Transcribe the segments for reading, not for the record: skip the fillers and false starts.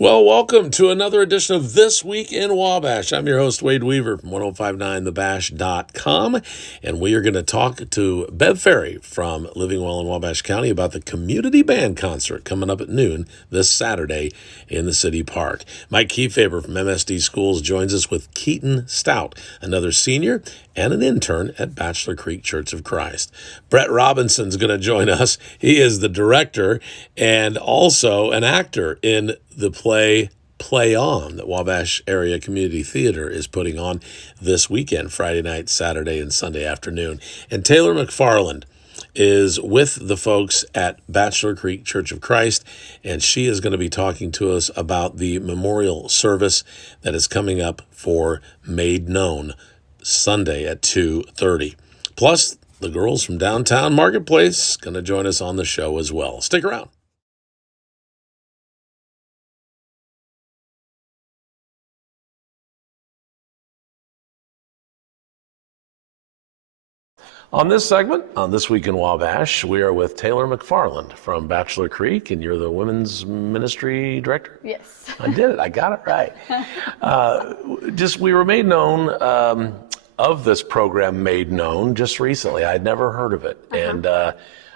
Well, welcome to another edition of This Week in Wabash. I'm your host, Wade Weaver from 1059thebash.com, and we are going to talk to Bev Ferry from Living Well in Wabash County about the community band concert coming up at noon this Saturday in the city park. Mike Kiefaber from MSD Schools joins us with Keaton Stout, another senior and an intern at Bachelor Creek Church of Christ. Brett Robinson's going to join us. He is the director and also an actor in the play On that Wabash Area Community Theater is putting on this weekend, Friday night, Saturday, and Sunday afternoon. And Taylor McFarland is with the folks at Bachelor Creek Church of Christ, and she is going to be talking to us about the memorial service that is coming up for Made Known Sunday at 2:30. Plus, the girls from downtown Marketplace going to join us on the show as well. Stick around. On this segment, on This Week in Wabash, we are with Taylor McFarland from Bachelor Creek, and you're the Women's Ministry Director? Yes. I did it. I got it right. We were made known of this program, Made Known, just recently. I'd never heard of it. And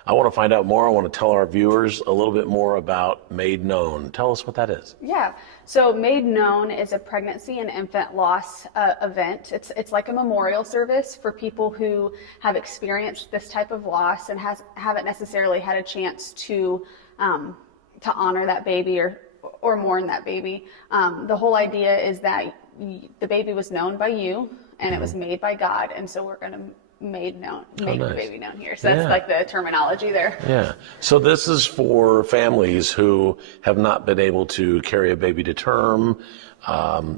I want to find out more. I want to tell our viewers a little bit more about Made Known. Tell us what that is. Yeah. So Made Known is a pregnancy and infant loss event. It's like a memorial service for people who have experienced this type of loss and haven't necessarily had a chance to honor that baby or mourn that baby. The whole idea is that the baby was known by you and it was made by God, and so we're going to make nice. the baby known here. So that's like the terminology there. Yeah. So this is for families who have not been able to carry a baby to term.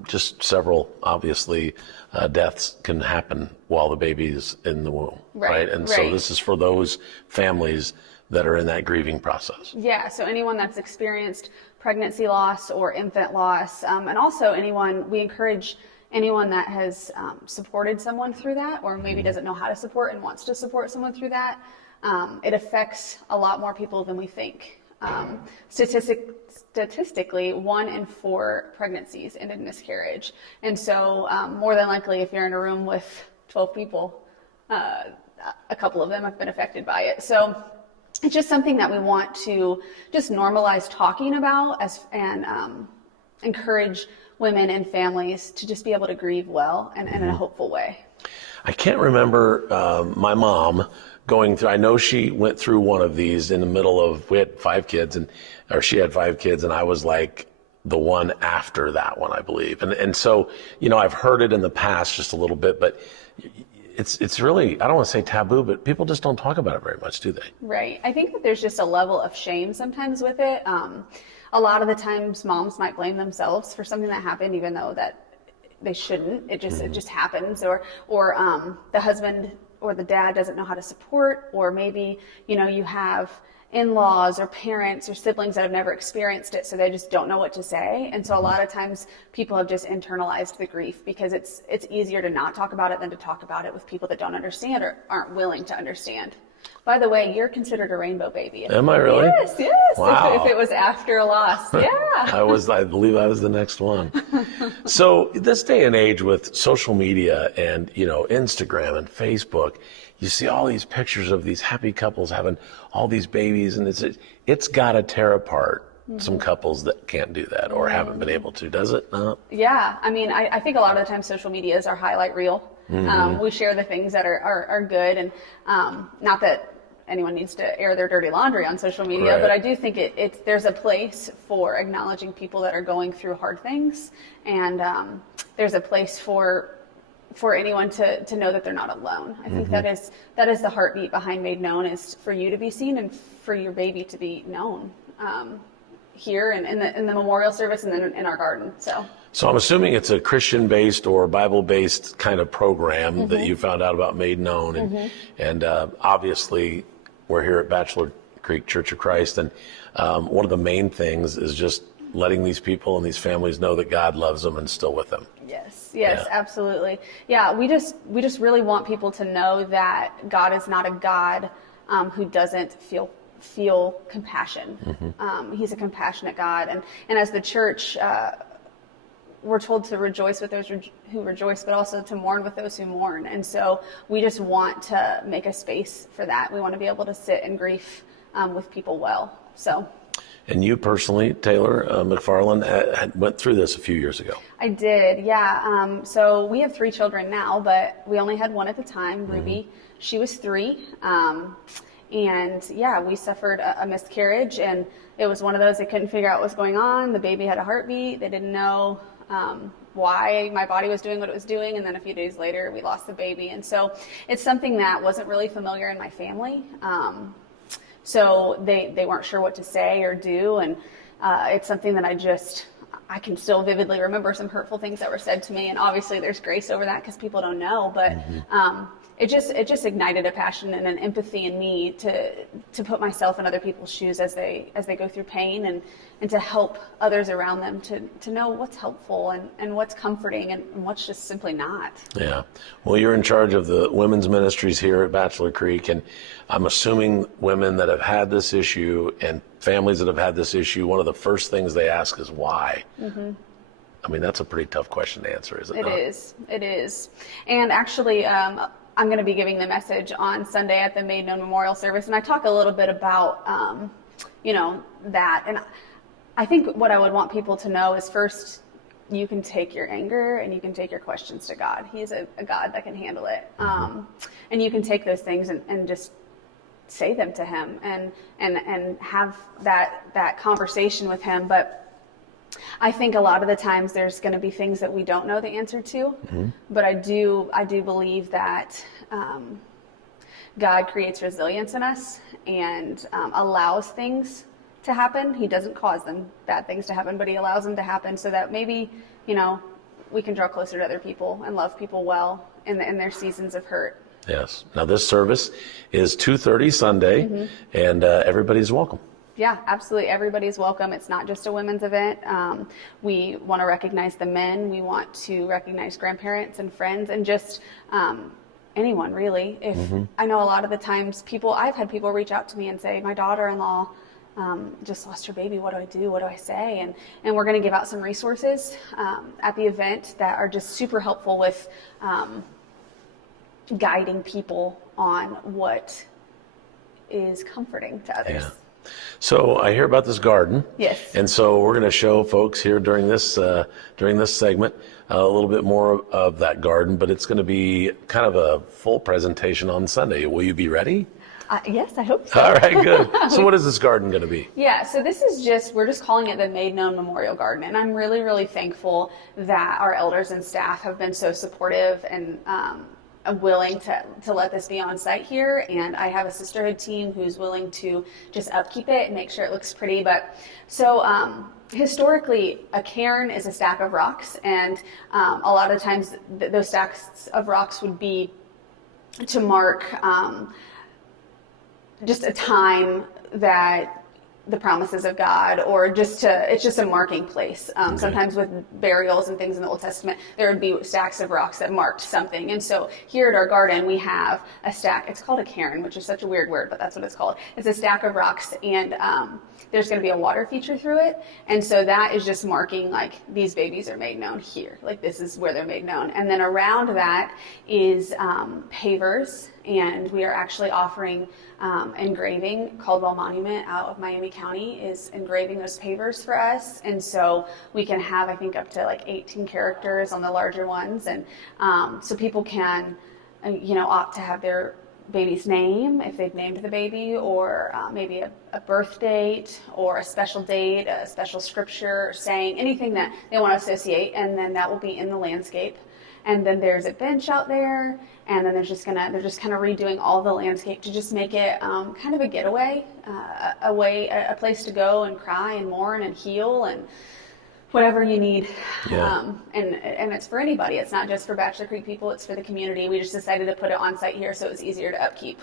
Just several, obviously, deaths can happen while the baby's in the womb, right? And so this is for those families that are in that grieving process. Yeah. So anyone that's experienced pregnancy loss or infant loss, and also we encourage anyone that has supported someone through that, or maybe doesn't know how to support and wants to support someone through that. It affects a lot more people than we think. Statistically, 1 in 4 pregnancies end in miscarriage. And so more than likely, if you're in a room with 12 people, a couple of them have been affected by it. So it's just something that we want to just normalize talking about and encourage women and families to just be able to grieve well and in a hopeful way. I can't remember my mom going through, I know she went through one of these in the middle of, we had 5 kids, she had 5 kids, and I was like the one after that one, I believe. And so, I've heard it in the past just a little bit, but it's really, I don't want to say taboo, but people just don't talk about it very much, do they? Right. I think that there's just a level of shame sometimes with it. A lot of the times moms might blame themselves for something that happened, even though that they shouldn't. It just happens, or the husband or the dad doesn't know how to support, or maybe, you have in-laws or parents or siblings that have never experienced it, so they just don't know what to say. And so a lot of times people have just internalized the grief because it's easier to not talk about it than to talk about it with people that don't understand or aren't willing to understand. By the way, you're considered a rainbow baby. Am I really? Yes. Wow. If it was after a loss, yeah. I believe I was the next one. So this day and age with social media and, Instagram and Facebook, you see all these pictures of these happy couples having all these babies, and it's got to tear apart some couples that can't do that or haven't been able to, does it not? Yeah. I mean, I think a lot of the time social media is our highlight reel. We share the things that are good, and not that anyone needs to air their dirty laundry on social media, Right. but I do think there's a place for acknowledging people that are going through hard things, and there's a place for anyone to know that they're not alone. I think that is the heartbeat behind Made Known, is for you to be seen and for your baby to be known here and in the memorial service and then in our garden. So I'm assuming it's a Christian-based or Bible-based kind of program that you found out about Made Known. And obviously, we're here at Bachelor Creek Church of Christ, and one of the main things is just letting these people and these families know that God loves them and still with them. Yes, Yeah. absolutely. Yeah, we just really want people to know that God is not a God who doesn't feel feel compassion. He's a compassionate God. And as the church, we're told to rejoice with those who rejoice, but also to mourn with those who mourn. And so we just want to make a space for that. We want to be able to sit in grief with people well. So. And you personally, Taylor McFarland, went through this a few years ago. I did, yeah. So we have 3 children now, but we only had one at the time, Ruby. She was 3. And yeah, we suffered a miscarriage, and it was one of those they couldn't figure out what was going on. The baby had a heartbeat. They didn't know why my body was doing what it was doing. And then a few days later, we lost the baby. And so it's something that wasn't really familiar in my family. So they weren't sure what to say or do. And it's something that I can still vividly remember some hurtful things that were said to me. And obviously there's grace over that because people don't know. But it just ignited a passion and an empathy in me to put myself in other people's shoes as they go through pain, and to help others around them to know what's helpful and what's comforting and what's just simply not. Yeah. Well, you're in charge of the women's ministries here at Bachelor Creek, and I'm assuming women that have had this issue and families that have had this issue, one of the first things they ask is why. I mean, that's a pretty tough question to answer, is it not? It is. And actually, I'm going to be giving the message on Sunday at the Made Known Memorial Service, and I talk a little bit about, that. And I think what I would want people to know is, first, you can take your anger and you can take your questions to God. He's a God that can handle it. And you can take those things and just say them to him and have that conversation with him. But I think a lot of the times there's going to be things that we don't know the answer to, but I do believe that God creates resilience in us and allows things to happen. He doesn't cause bad things to happen, but he allows them to happen so that maybe, we can draw closer to other people and love people well in their seasons of hurt. Yes. Now this service is 2:30 Sunday, and everybody's welcome. Yeah, absolutely. Everybody's welcome. It's not just a women's event. We want to recognize the men. We want to recognize grandparents and friends and just anyone, really. I know a lot of the times I've had people reach out to me and say, my daughter-in-law just lost her baby. What do I do? What do I say? And we're going to give out some resources at the event that are just super helpful with guiding people on what is comforting to others. Yeah. So I hear about this garden. Yes. And so we're going to show folks here during this segment a little bit more of that garden, but it's going to be kind of a full presentation on Sunday. Will you be ready? Yes, I hope so. All right, good. So what is this garden going to be? Yeah, so this is we're just calling it the Made Known Memorial Garden. And I'm really, really thankful that our elders and staff have been so supportive and willing to let this be on site here. And I have a sisterhood team who's willing to just upkeep it and make sure it looks pretty. But so historically, a cairn is a stack of rocks. And a lot of times those stacks of rocks would be to mark just a time that the promises of God, or it's just a marking place. Sometimes with burials and things in the Old Testament, there would be stacks of rocks that marked something. And so here at our garden, we have a stack. It's called a cairn, which is such a weird word, but that's what it's called. It's a stack of rocks, and there's going to be a water feature through it. And so that is just marking, like, these babies are made known here. Like, this is where they're made known. And then around that is pavers, and we are actually offering engraving. Caldwell Monument out of Miami County is engraving those pavers for us, and so we can have, I think, up to like 18 characters on the larger ones, and so people can opt to have their baby's name if they've named the baby, or maybe a birth date or a special date, a special scripture, or saying anything that they want to associate, and then that will be in the landscape. And then there's a bench out there, and then they're just kind of redoing all the landscape to just make it kind of a getaway, a place to go and cry and mourn and heal and whatever you need. Yeah. And it's for anybody. It's not just for Bachelor Creek people. It's for the community. We just decided to put it on site here so it was easier to upkeep.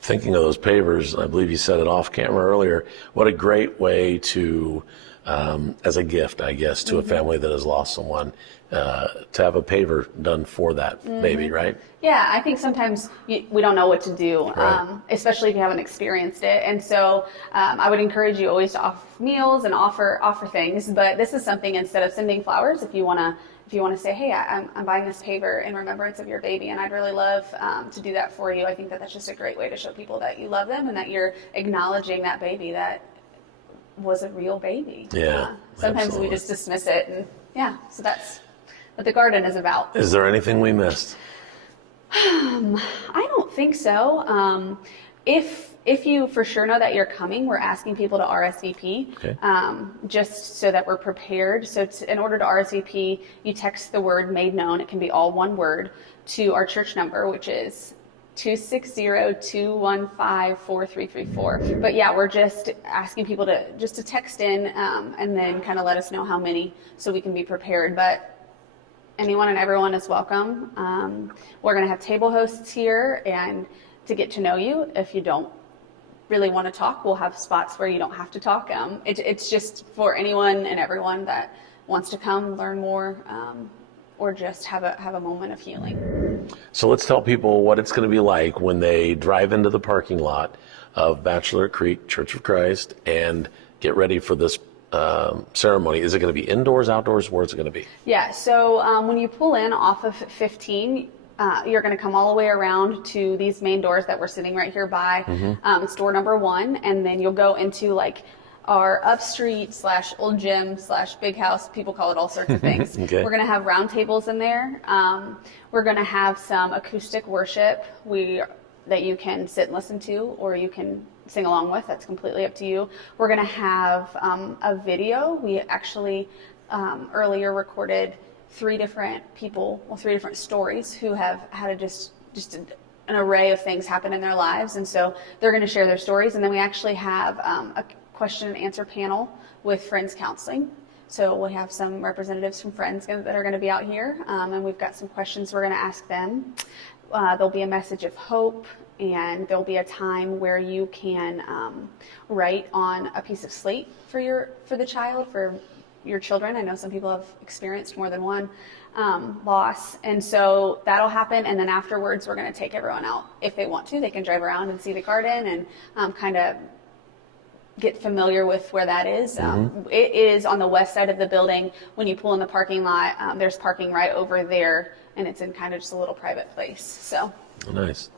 Thinking of those pavers, I believe you said it off camera earlier, what a great way to as a gift, I guess, to a family that has lost someone, to have a paver done for that baby, right? Yeah, I think sometimes we don't know what to do, Right. especially if you haven't experienced it. And so I would encourage you always to offer meals and offer things. But this is something, instead of sending flowers, if you want to say, hey, I'm buying this paver in remembrance of your baby, and I'd really love to do that for you. I think that that's just a great way to show people that you love them and that you're acknowledging that baby that was a real baby. Yeah, Sometimes absolutely. we just dismiss it, and yeah, so that's what the garden is about. Is there anything we missed? I don't think so. If you for sure know that you're coming, we're asking people to RSVP, Okay. just so that we're prepared. So in order to RSVP, you text the word "made known." It can be all one word to our church number, which is 260-215-4334. But yeah, we're just asking people to text in, and then kind of let us know how many, so we can be prepared. But anyone and everyone is welcome. We're going to have table hosts here, and to get to know you. If you don't really want to talk, we'll have spots where you don't have to talk. It's just for anyone and everyone that wants to come learn more, or just have a moment of healing. So let's tell people what it's going to be like when they drive into the parking lot of Bachelor Creek Church of Christ and get ready for this ceremony. Is it going to be indoors, outdoors? Where's it going to be? Yeah, so when you pull in off of 15, you're going to come all the way around to these main doors that we're sitting right here by. It's door number 1, and then you'll go into like our upstreet / old gym / big house. People call it all sorts of things. Okay. We're going to have round tables in there. We're going to have some acoustic worship that you can sit and listen to, or you can sing along with. That's completely up to you. We're going to have a video. We actually earlier recorded 3 different people, 3 different stories who have had just an array of things happen in their lives, and so they're going to share their stories. And then we actually have a question and answer panel with Friends Counseling. So we have some representatives from Friends that are going to be out here, and we've got some questions we're going to ask them. There'll be a message of hope, and there'll be a time where you can write on a piece of slate for the child, for your children. I know some people have experienced more than one loss, and so that'll happen. And then afterwards, we're going to take everyone out. If they want to, they can drive around and see the garden and kind of get familiar with where that is. It is on the west side of the building. When you pull in the parking lot, there's parking right over there, and it's in kind of just a little private place. So Nice.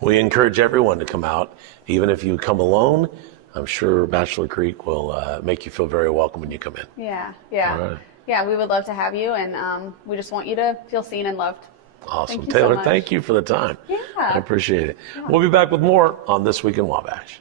We encourage everyone to come out, even if you come alone. I'm sure Bachelor Creek will make you feel very welcome when you come in. yeah, All right. yeah, we would love to have you, and we just want you to feel seen and loved. Awesome. Thank you so Taylor, much. thank you for the time. Yeah. I appreciate it. We'll be back with more on This Week in Wabash.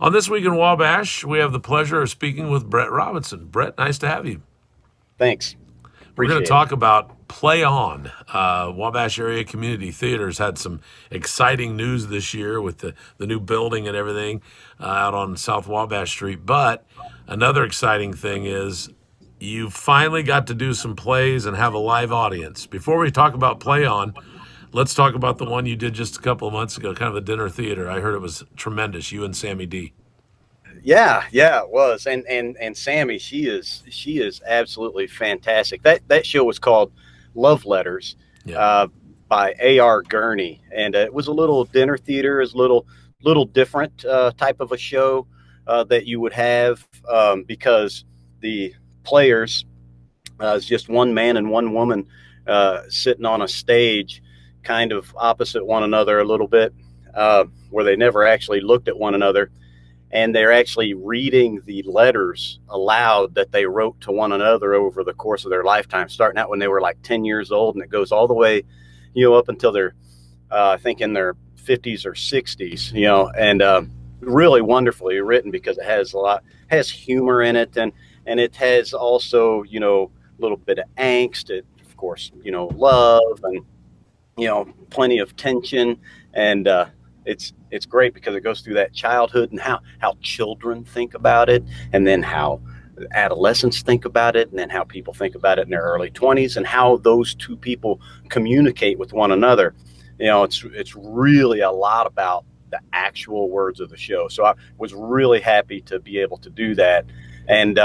On This Week in Wabash, we have the pleasure of speaking with Brett Robinson. Brett, nice to have you. Thanks. We're going Appreciate to talk about Play On. Wabash Area Community Theaters had some exciting news this year with the new building and everything out on South Wabash Street. But another exciting thing is you finally got to do some plays and have a live audience. Before we talk about Play On, let's talk about the one you did just a couple of months ago, kind of a dinner theater. I heard it was tremendous, you and Sammy D. Yeah, it was. And Sammy, she is absolutely fantastic. That show was called Love Letters, Yeah. by A.R. Gurney, and it was a little dinner theater, is a little different type of a show that you would have, because the players is just one man and one woman sitting on a stage, kind of opposite one another a little bit, where they never actually looked at one another. And they're actually reading the letters aloud that they wrote to one another over the course of their lifetime, starting out when they were like 10 years old, and it goes all the way, up until they're, I think, in their 50s or 60s, and really wonderfully written, because it has has humor in it, and and it has also, a little bit of angst, of course, love, and plenty of tension, and it's great because it goes through that childhood and how children think about it, and then how adolescents think about it, and then how people think about it in their early 20s, and how those two people communicate with one another. It's really a lot about the actual words of the show. So I was really happy to be able to do that. And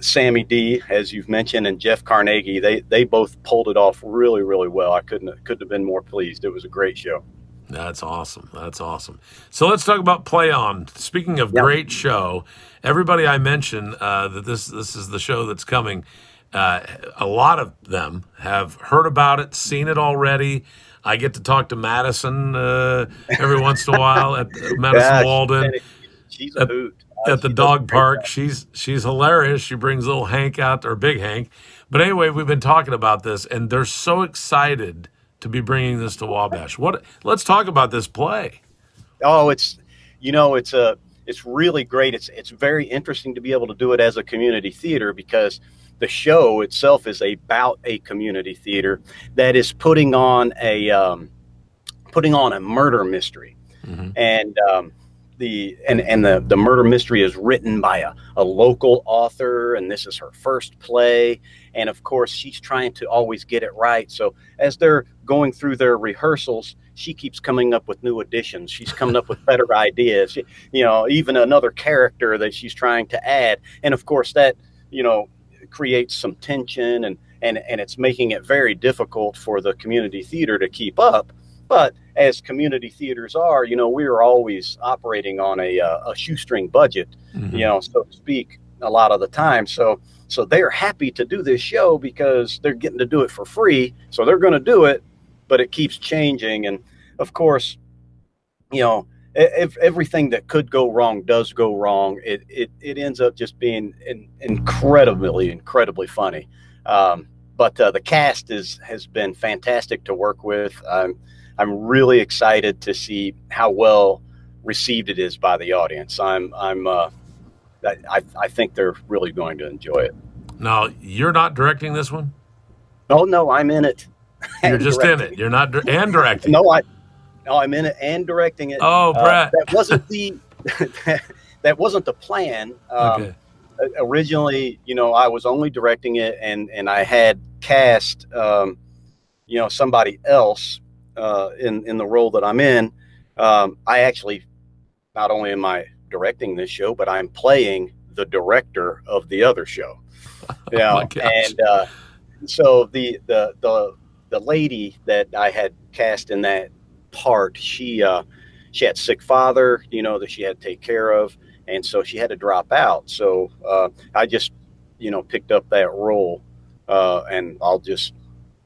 Sammy D, as you've mentioned, and Jeff Carnegie, they both pulled it off really, really well. I couldn't have been more pleased. It was a great show. That's awesome. That's awesome. So let's talk about Play On. Speaking of Yep. great show, everybody I mentioned that this is the show that's coming. A lot of them have heard about it, seen it already. I get to talk to Madison every once in a while at Madison Yeah, Walden she's a hoot. at the She does a dog great park. job. She's hilarious. She brings little Hank out, or Big Hank. But anyway, we've been talking about this, and they're so excited to be bringing this to Wabash. Let's talk about this play. Oh, it's really great. It's very interesting to be able to do it as a community theater, because the show itself is about a community theater that is putting on a murder mystery. Mm-hmm. And the murder mystery is written by a local author, and this is her first play. And of course, she's trying to always get it right. So as they're going through their rehearsals, she keeps coming up with new additions. She's coming up with better ideas, even another character that she's trying to add. And of course, that, creates some tension, and it's making it very difficult for the community theater to keep up. But as community theaters are, we're always operating on a shoestring budget, Mm-hmm. so to speak, a lot of the time. So they're happy to do this show because they're getting to do it for free. So they're going to do it, but it keeps changing. And of course, if everything that could go wrong does go wrong, it ends up just being incredibly funny. But the cast has been fantastic to work with. I'm really excited to see how well received it is by the audience. I think they're really going to enjoy it. Now, you're not directing this one? Oh no, I'm in it. You're And just in directing it. You're not and directing. No, I'm in it and directing it. Oh, Brett. That wasn't that wasn't the plan. Okay. Originally, I was only directing it, and I had cast, somebody else in the role that I'm in. I actually, not only am I directing this show, but I'm playing the director of the other show. Oh my gosh. And so the lady that I had cast in that part, she had sick father, that she had to take care of, and so she had to drop out. So I just picked up that role, and I'll just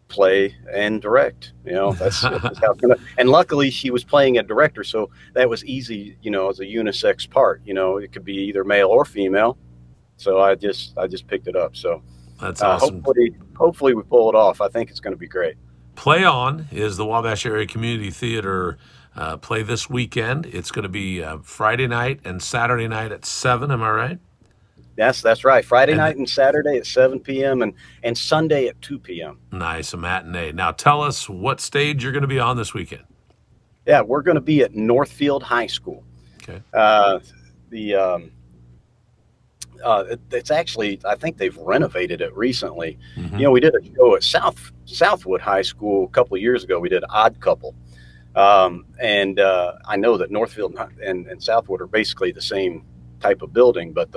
play and direct. That's how it's gonna. And luckily, she was playing a director, so that was easy. As a unisex part. It could be either male or female. So I just picked it up. So That's awesome. Hopefully we pull it off. I think it's going to be great. Play On is the Wabash Area Community Theater play this weekend. It's going to be Friday night and Saturday night at 7. Am I right? Yes, that's right. Friday night and Saturday at 7 p.m. and Sunday at 2 p.m. Nice, a matinee. Now tell us what stage you're going to be on this weekend. Yeah, we're going to be at Northfield High School. Okay. It's actually, I think they've renovated it recently. Mm-hmm. We did a show at Southwood High School a couple of years ago. We did Odd Couple. And I know that Northfield and Southwood are basically the same type of building, but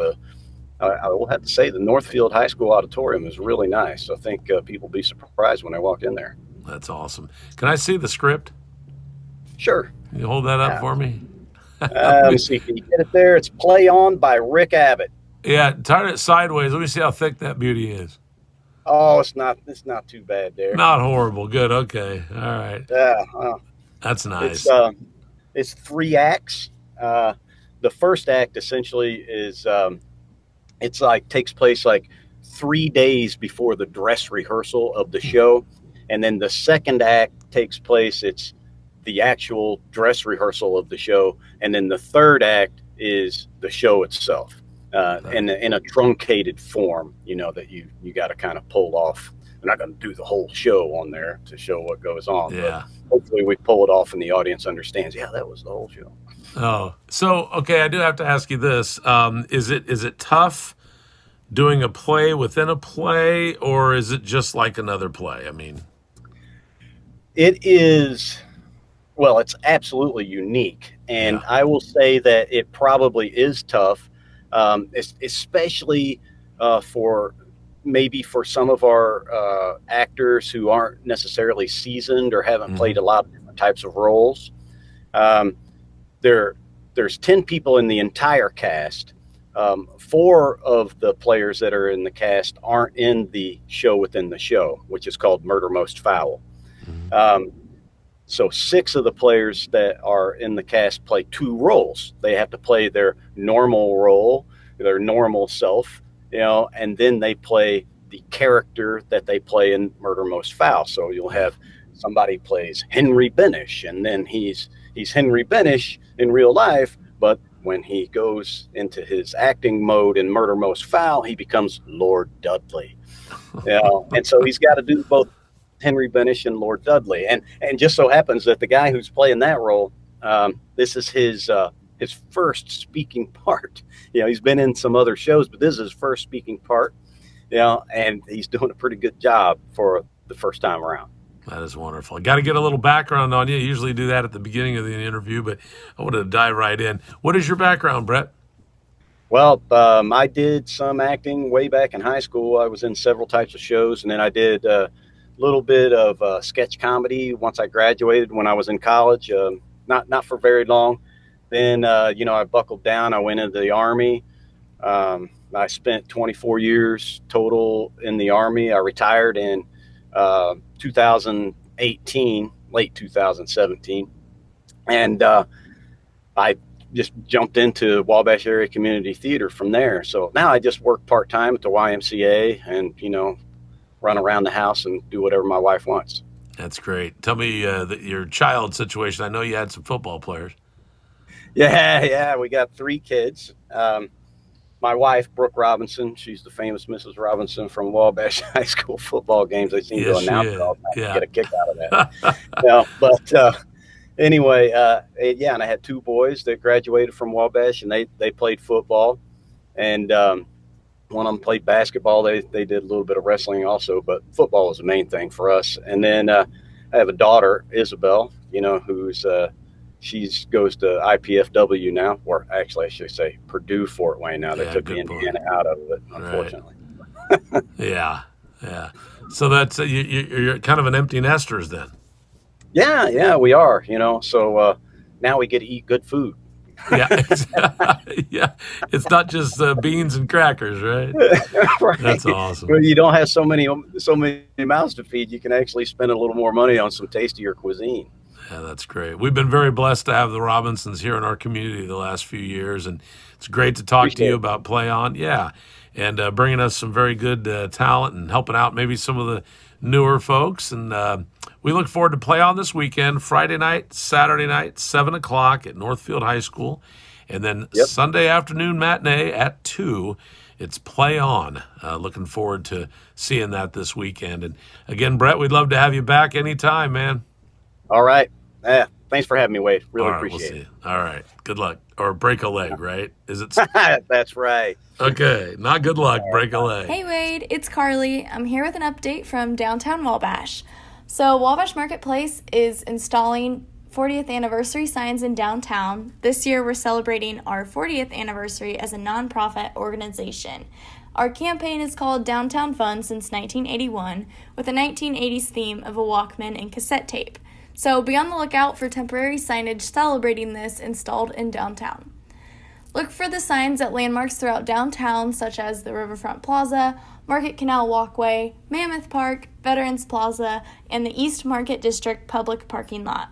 I will have to say the Northfield High School auditorium is really nice. I think people will be surprised when they walk in there. That's awesome. Can I see the script? Sure. Can you hold that up for me? Let me see. Can you get it there? It's Play On by Rick Abbott. Yeah, turn it sideways. Let me see how thick that beauty is. Oh, it's not too bad there. Not horrible. Good. Okay. All right. Yeah. That's nice. It's 3 acts. The first act essentially is takes place 3 days before the dress rehearsal of the show, and then the second act takes place. It's the actual dress rehearsal of the show, and then the third act is the show itself. in a truncated form, that you got to kind of pull off. We're not going to do the whole show on there to show what goes on, Yeah. but hopefully we pull it off and the audience understands, yeah, that was the whole show. Oh, so, okay, I do have to ask you this. Is it tough doing a play within a play, or is it just like another play? I mean, It is, well, it's absolutely unique. And yeah. I will say that it probably is tough, especially for maybe for some of our actors who aren't necessarily seasoned or haven't played a lot of different types of roles. Um, there's 10 people in the entire cast. 4 of the players that are in the cast aren't in the show within the show, which is called Murder Most Foul. So 6 of the players that are in the cast play 2 roles. They have to play their normal role, their normal self, and then they play the character that they play in Murder Most Foul. So you'll have somebody plays Henry Benish, and then he's Henry Benish in real life, but when he goes into his acting mode in Murder Most Foul, he becomes Lord Dudley. And so he's got to do both Henry Benish and Lord Dudley. And just so happens that the guy who's playing that role, this is his first speaking part. He's been in some other shows, but this is his first speaking part. And he's doing a pretty good job for the first time around. That is wonderful. Got to get a little background on you. I usually do that at the beginning of the interview, but I wanted to dive right in. What is your background, Brett? Well, I did some acting way back in high school. I was in several types of shows, and then I did a little bit of sketch comedy once I graduated when I was in college. Not for very long. Then, I buckled down. I went into the Army. I spent 24 years total in the Army. I retired in 2018, late 2017. And I just jumped into Wabash Area Community Theater from there. So now I just work part-time at the YMCA and, run around the house and do whatever my wife wants. That's great. Tell me your child situation. I know you had some football players. Yeah, we got 3 kids. My wife, Brooke Robinson, she's the famous Mrs. Robinson from Wabash High School football games. They seem to announce it all the time. Yeah. Get a kick out of that. Anyway, and I had 2 boys that graduated from Wabash, and they played football. And one of them played basketball. They did a little bit of wrestling also, but football was the main thing for us. And then I have a daughter, Isabel, who's she goes to IPFW now, or actually I should say Purdue Fort Wayne now. They took Indiana out of it, unfortunately. Right. Yeah. So that's you're kind of an empty nesters then. Yeah, we are. So now we get to eat good food. Yeah, yeah. It's not just beans and crackers, right? Right. That's awesome. Well, you don't have so many mouths to feed. You can actually spend a little more money on some tastier cuisine. Yeah, that's great. We've been very blessed to have the Robinsons here in our community the last few years, and it's great to talk to you about Play On. Yeah, and bringing us some very good talent and helping out maybe some of the newer folks. And we look forward to Play On this weekend, Friday night, Saturday night, 7 o'clock at Northfield High School. And then Sunday afternoon matinee at 2. It's Play On. Looking forward to seeing that this weekend. And again, Brett, we'd love to have you back anytime, man. All right. Thanks for having me, Wade. Really appreciate it. All right. Good luck. Or break a leg, right? Is it? That's right. Okay. Not good luck. Break a leg. Hey, Wade. It's Carly. I'm here with an update from downtown Wabash. So Wabash Marketplace is installing 40th anniversary signs in downtown. This year, we're celebrating our 40th anniversary as a nonprofit organization. Our campaign is called Downtown Fun since 1981, with a 1980s theme of a Walkman and cassette tape. So be on the lookout for temporary signage celebrating this installed in downtown. Look for the signs at landmarks throughout downtown, such as the Riverfront Plaza, Market Canal Walkway, Mammoth Park, Veterans Plaza, and the East Market District public parking lot.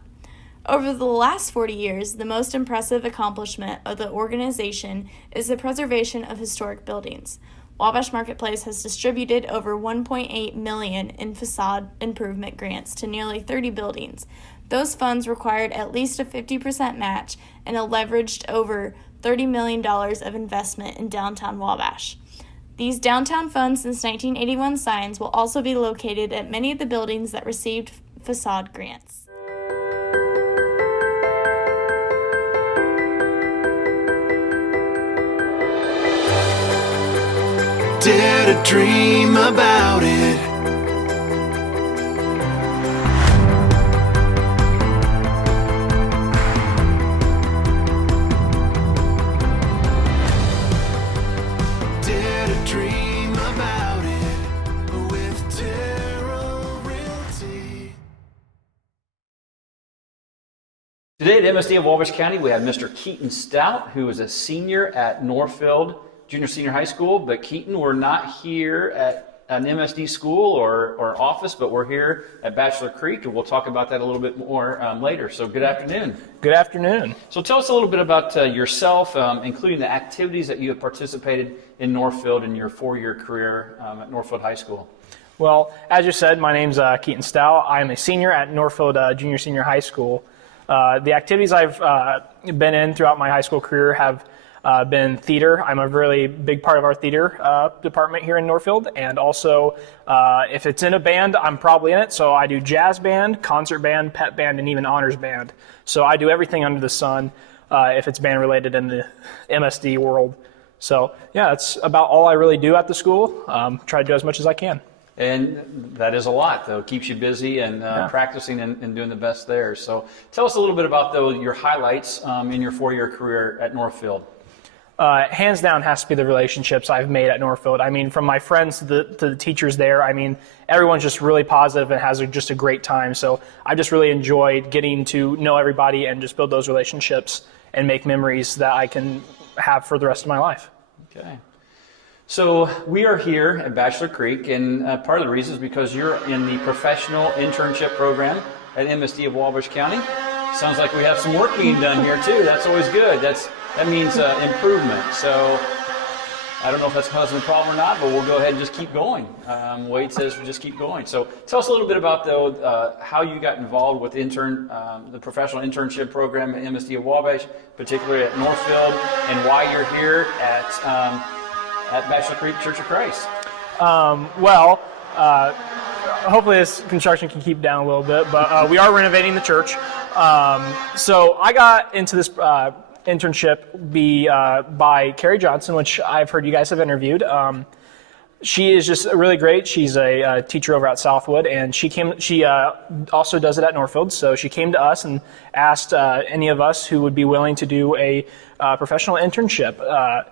Over the last 40 years, the most impressive accomplishment of the organization is the preservation of historic buildings. Wabash Marketplace has distributed over $1.8 million in facade improvement grants to nearly 30 buildings, Those funds required at least a 50% match and a leveraged over $30 million of investment in downtown Wabash. These downtown funds since 1981 signs will also be located at many of the buildings that received facade grants. Dare to dream about it. Dare to dream about it with Terrell Realty. Today at MSD of Wabash County, we have Mr. Keaton Stout, who is a senior at Northfield Junior Senior High School. But Keaton, we're not here at an MSD school or office, but we're here at Bachelor Creek, and we'll talk about that a little bit more later. So good afternoon. Good afternoon. So tell us a little bit about yourself, including the activities that you have participated in Northfield in your 4-year career at Northfield High School. Well, as you said, my name's Keaton Stout. I am a senior at Northfield Junior Senior High School. The activities I've been in throughout my high school career have been theater. I'm a really big part of our theater department here in Northfield, and also if it's in a band, I'm probably in it. So I do jazz band, concert band, pep band, and even honors band. So I do everything under the sun if it's band related in the MSD world. So yeah, that's about all I really do at the school. Try to do as much as I can. And that is a lot, though. Keeps you busy and practicing and doing the best there. So tell us a little bit about, though, your highlights in your 4-year career at Northfield. Hands down has to be the relationships I've made at Northfield. I mean, from my friends to the teachers there, I mean, everyone's just really positive and has just a great time. So I just really enjoyed getting to know everybody and just build those relationships and make memories that I can have for the rest of my life. Okay. So we are here at Bachelor Creek, and part of the reason is because you're in the professional internship program at MSD of Wabash County. Sounds like we have some work being done here too. That's always good. That means improvement. So I don't know if that's causing a problem or not, but we'll go ahead and just keep going. Wade says we just keep going. So tell us a little bit about, though, how you got involved with the professional internship program at MSD of Wabash, particularly at Northfield, and why you're here at Bachelor Creek Church of Christ. Hopefully this construction can keep down a little bit, but we are renovating the church. So I got into this internship by Carrie Johnson, which I've heard you guys have interviewed. She is just really great. She's a teacher over at Southwood, and she also does it at Northfield. So she came to us and asked any of us who would be willing to do a professional internship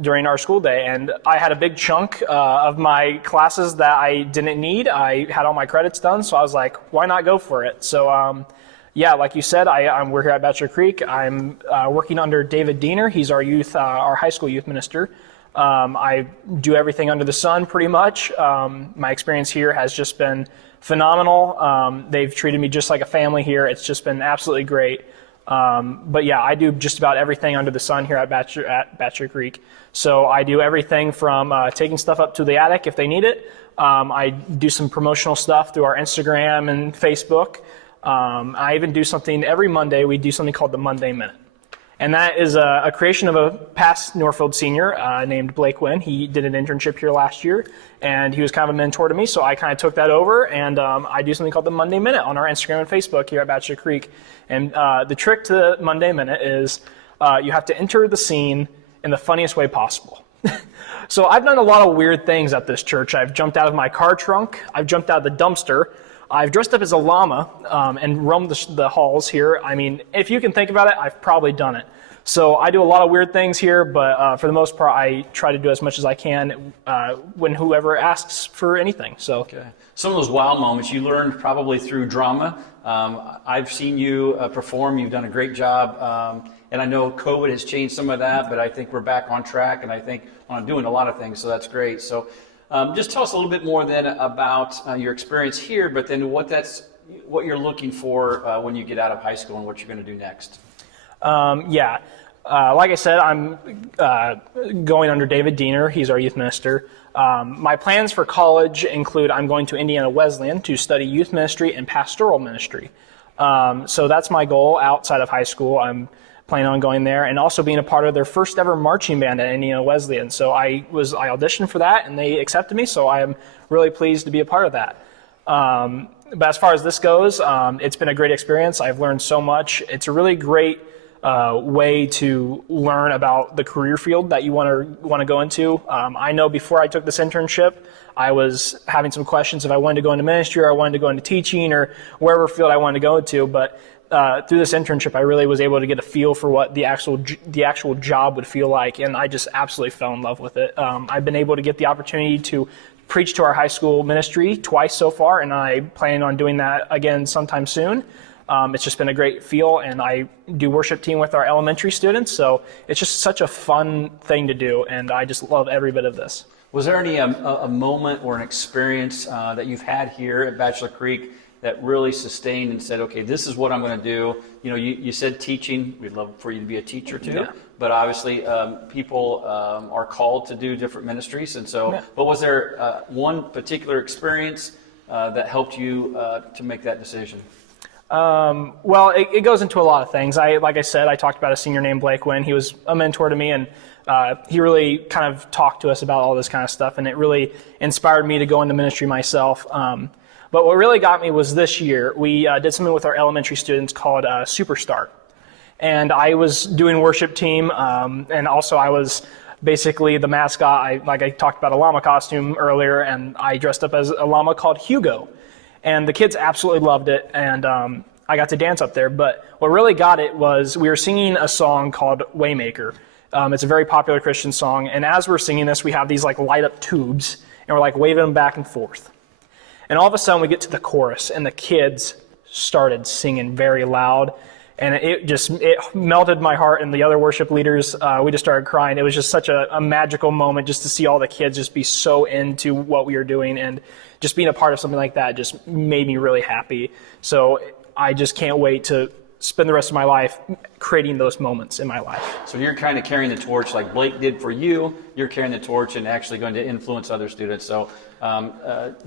during our school day. And I had a big chunk of my classes that I didn't need. I had all my credits done, so I was like, why not go for it? So yeah, like you said, we're here at Bachelor Creek. I'm working under David Diener. He's our high school youth minister. I do everything under the sun pretty much. My experience here has just been phenomenal. They've treated me just like a family here. It's just been absolutely great. But yeah, I do just about everything under the sun here at Bachelor Creek. So I do everything from taking stuff up to the attic if they need it. I do some promotional stuff through our Instagram and Facebook. I even do something every Monday. We do something called the Monday Minute. And that is a creation of a past Northfield senior named Blake Wynn. He did an internship here last year, and he was kind of a mentor to me, so I kind of took that over, and I do something called the Monday Minute on our Instagram and Facebook here at Bachelor Creek. And the trick to the Monday Minute is you have to enter the scene in the funniest way possible. So I've done a lot of weird things at this church. I've jumped out of my car trunk. I've jumped out of the dumpster. I've dressed up as a llama and roamed the halls here. I mean, if you can think about it, I've probably done it. So I do a lot of weird things here, but for the most part, I try to do as much as I can when whoever asks for anything. So okay. Some of those wow moments you learned probably through drama. I've seen you perform. You've done a great job. And I know COVID has changed some of that, but I think we're back on track, and I think I'm doing a lot of things, so that's great. So just tell us a little bit more then about your experience here, but then what you're looking for when you get out of high school and what you're going to do next. Like I said, I'm going under David Diener. He's our youth minister. My plans for college include I'm going to Indiana Wesleyan to study youth ministry and pastoral ministry. So that's my goal outside of high school. I'm planning on going there and also being a part of their first ever marching band at Indiana Wesleyan. So I auditioned for that and they accepted me. So I am really pleased to be a part of that. But as far as this goes, it's been a great experience. I've learned so much. It's a really great way to learn about the career field that you want to go into. I know before I took this internship, I was having some questions if I wanted to go into ministry or I wanted to go into teaching or wherever field I wanted to go to. But through this internship, I really was able to get a feel for what the actual job would feel like, and I just absolutely fell in love with it. I've been able to get the opportunity to preach to our high school ministry twice so far, and I plan on doing that again sometime soon. It's just been a great feel, and I do worship team with our elementary students, so it's just such a fun thing to do, and I just love every bit of this. Was there any a moment or an experience that you've had here at Bachelor Creek that really sustained and said, okay, this is what I'm going to do? You know, you said teaching. We'd love for you to be a teacher too. Yeah. But obviously, people are called to do different ministries, and so. Yeah. But was there one particular experience that helped you to make that decision? Well, it goes into a lot of things. Like I said, I talked about a senior named Blake Wynn. He was a mentor to me, and he really kind of talked to us about all this kind of stuff, and it really inspired me to go into ministry myself. But what really got me was this year, we did something with our elementary students called Superstart. And I was doing worship team, and also I was basically the mascot. I talked about a llama costume earlier, and I dressed up as a llama called Hugo. And the kids absolutely loved it, and I got to dance up there. But what really got it was we were singing a song called Waymaker. It's a very popular Christian song, and as we're singing this, we have these like light up tubes, and we're like waving them back and forth. And all of a sudden we get to the chorus, and the kids started singing very loud, and it melted my heart. And the other worship leaders, we just started crying. It was just such a magical moment just to see all the kids just be so into what we were doing, and just being a part of something like that just made me really happy. So I just can't wait to spend the rest of my life creating those moments in my life. So you're kind of carrying the torch like Blake did for you. You're carrying the torch and actually going to influence other students. So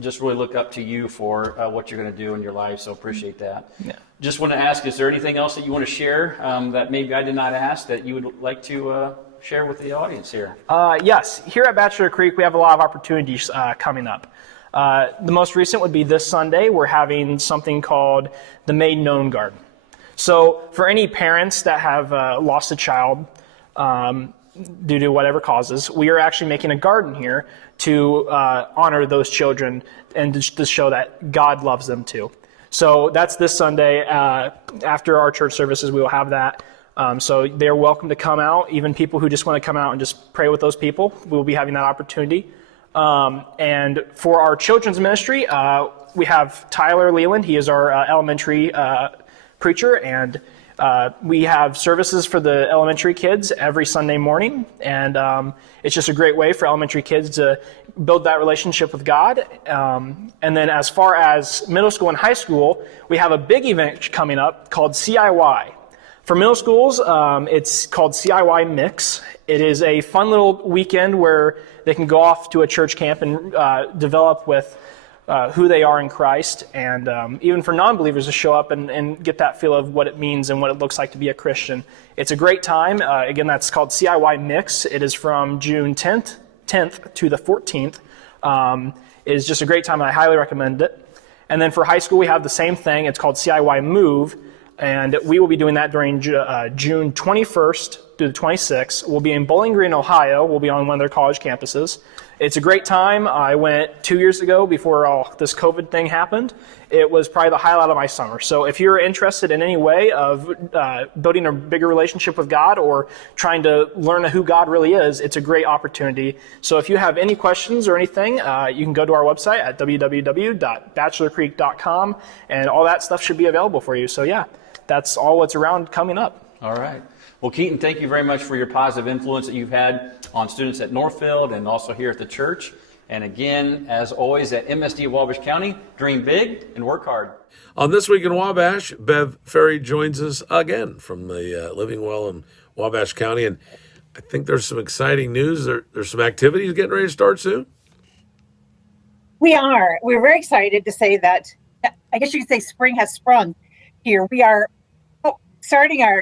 just really look up to you for what you're going to do in your life. So appreciate that. Yeah. Just want to ask, is there anything else that you want to share that maybe I did not ask that you would like to share with the audience here? Yes. Here at Bachelor Creek, we have a lot of opportunities coming up. The most recent would be this Sunday. We're having something called the Made Known Garden. So for any parents that have lost a child due to whatever causes, we are actually making a garden here to honor those children and to show that God loves them too. So that's this Sunday. After our church services, we will have that. So they're welcome to come out. Even people who just want to come out and just pray with those people, we will be having that opportunity. And for our children's ministry, we have Tyler Leland. He is our elementary preacher, and we have services for the elementary kids every Sunday morning, and it's just a great way for elementary kids to build that relationship with God. And then as far as middle school and high school, we have a big event coming up called CIY. For middle schools, it's called CIY Mix. It is a fun little weekend where they can go off to a church camp and develop with who they are in Christ, and even for non-believers to show up and get that feel of what it means and what it looks like to be a Christian. It's a great time. Again, that's called CIY Mix. It is from June 10th to the 14th. It is just a great time, and I highly recommend it. And then for high school, we have the same thing. It's called CIY Move, and we will be doing that during June 21st through the 26th. We'll be in Bowling Green, Ohio. We'll be on one of their college campuses. It's a great time. I went 2 years ago before all this COVID thing happened. It was probably the highlight of my summer. So if you're interested in any way of building a bigger relationship with God or trying to learn who God really is, it's a great opportunity. So if you have any questions or anything, you can go to our website at www.bachelorcreek.com, and all that stuff should be available for you. So yeah, that's all what's around coming up. All right. Well, Keaton, thank you very much for your positive influence that you've had on students at Northfield and also here at the church. And again, as always, at MSD of Wabash County, dream big and work hard. On This Week in Wabash, Bev Ferry joins us again from the Living Well in Wabash County. And I think there's some exciting news. There's some activities getting ready to start soon. We are. We're very excited to say that, I guess you could say spring has sprung. here. We are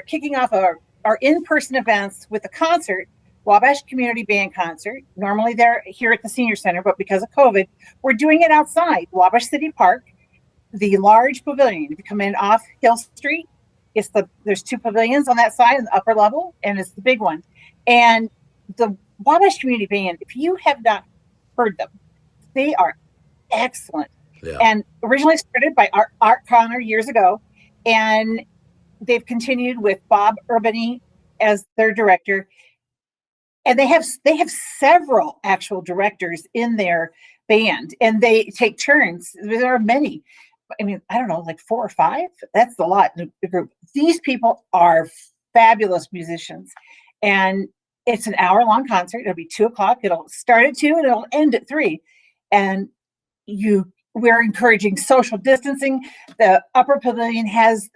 kicking off our in-person events with a concert, Wabash Community Band Concert. Normally they're here at the Senior Center, but because of COVID, we're doing it outside, Wabash City Park, the large pavilion. If you come in off Hill Street, there's two pavilions on that side in the upper level, and it's the big one. And the Wabash Community Band, if you have not heard them, they are excellent. Yeah. And originally started by Art Connor years ago, and they've continued with Bob Urbany as their director. And they have several actual directors in their band, and they take turns. There are many. I mean, I don't know, like 4 or 5. That's a lot in the group. These people are fabulous musicians, and it's an hour-long concert. It'll be 2:00. It'll start at 2 and it'll end at 3. And we're encouraging social distancing. The upper pavilion has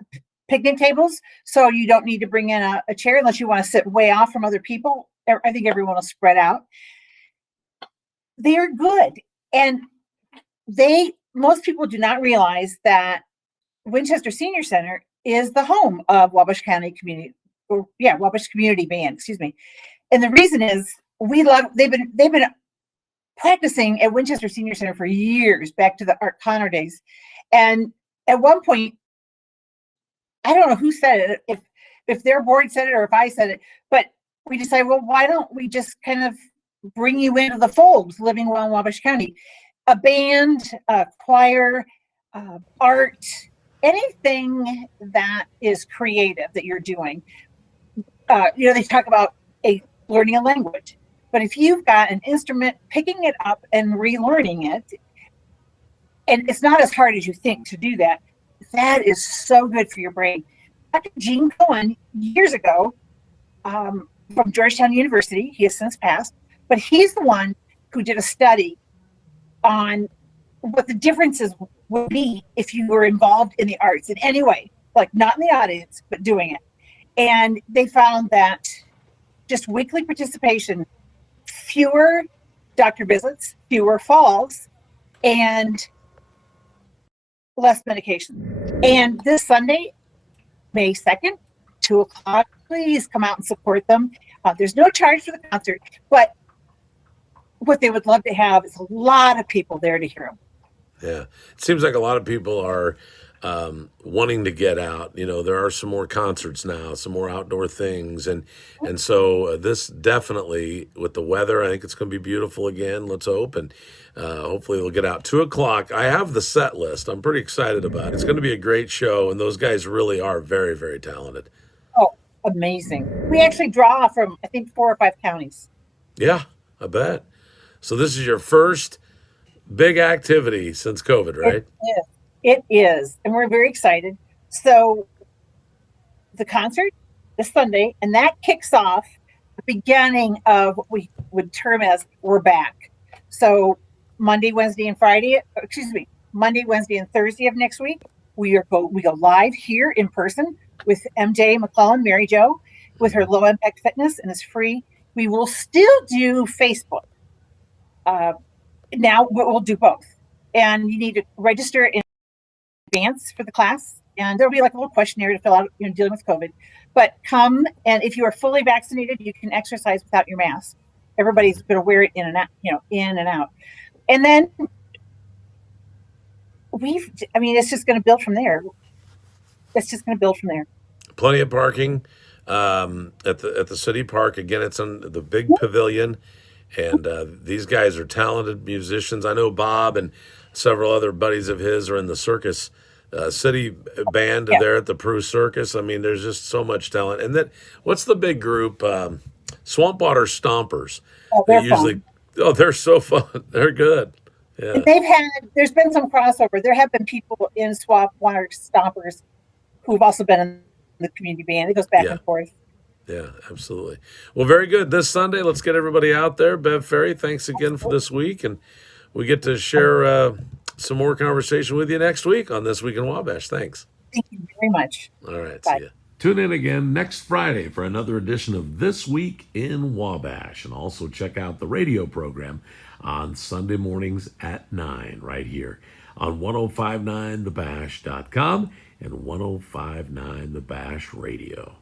picnic tables, so you don't need to bring in a chair unless you want to sit way off from other people. I think everyone will spread out. They're good, and most people do not realize that Winchester Senior Center is the home of Wabash County Wabash Community Band, excuse me. And the reason is they've been practicing at Winchester Senior Center for years, back to the Art Connor days. And at one point, I don't know who said it, if their board said it or if I said it, but we decided, well, why don't we just kind of bring you into the fold, living well in Wabash County? A band, a choir, art, anything that is creative that you're doing. They talk about learning a language, but if you've got an instrument, picking it up and relearning it, and it's not as hard as you think to do that, that is so good for your brain. Dr. Gene Cohen, years ago, from Georgetown University, he has since passed, but he's the one who did a study on what the differences would be if you were involved in the arts in any way, like not in the audience, but doing it. And they found that just weekly participation, fewer doctor visits, fewer falls, and less medication. And this Sunday, May 2nd, 2:00, please come out and support them. There's no charge for the concert, but what they would love to have is a lot of people there to hear them. Yeah. It seems like a lot of people are wanting to get out. There are some more concerts now, some more outdoor things. And so this definitely, with the weather, I think it's going to be beautiful again. Let's hope. And hopefully they'll get out. 2:00. I have the set list. I'm pretty excited about it. It's going to be a great show. And those guys really are very, very talented. Oh, amazing. We actually draw from, I think, 4 or 5 counties. Yeah, I bet. So this is your first big activity since COVID, right? It is. And we're very excited. So the concert this Sunday, and that kicks off the beginning of what we would term as we're back. So Monday, Wednesday, and Thursday of next week, we go live here in person with MJ McClellan, Mary Jo, with her Low Impact Fitness, and it's free. We will still do Facebook. Now we'll do both, and you need to register in advance for the class, and there'll be like a little questionnaire to fill out, dealing with COVID. But come, and if you are fully vaccinated, you can exercise without your mask. Everybody's going to wear it in and out, and then it's just going to build from there. Plenty of parking at the city park. Again, it's on the big pavilion. And these guys are talented musicians. I know Bob and several other buddies of his are in the circus city band there at the Peru Circus. I mean, there's just so much talent. And then what's the big group? Swampwater Stompers. Oh, they're so fun. They're good. Yeah. And there's been some crossover. There have been people in Swampwater Stompers who've also been in the community band. It goes back and forth. Yeah, absolutely. Well, very good. This Sunday, let's get everybody out there. Bev Ferry, thanks again for this week. And we get to share some more conversation with you next week on This Week in Wabash. Thanks. Thank you very much. All right. Bye. See ya. Tune in again next Friday for another edition of This Week in Wabash. And also check out the radio program on Sunday mornings at 9 right here on 1059thebash.com and 1059 The Bash Radio.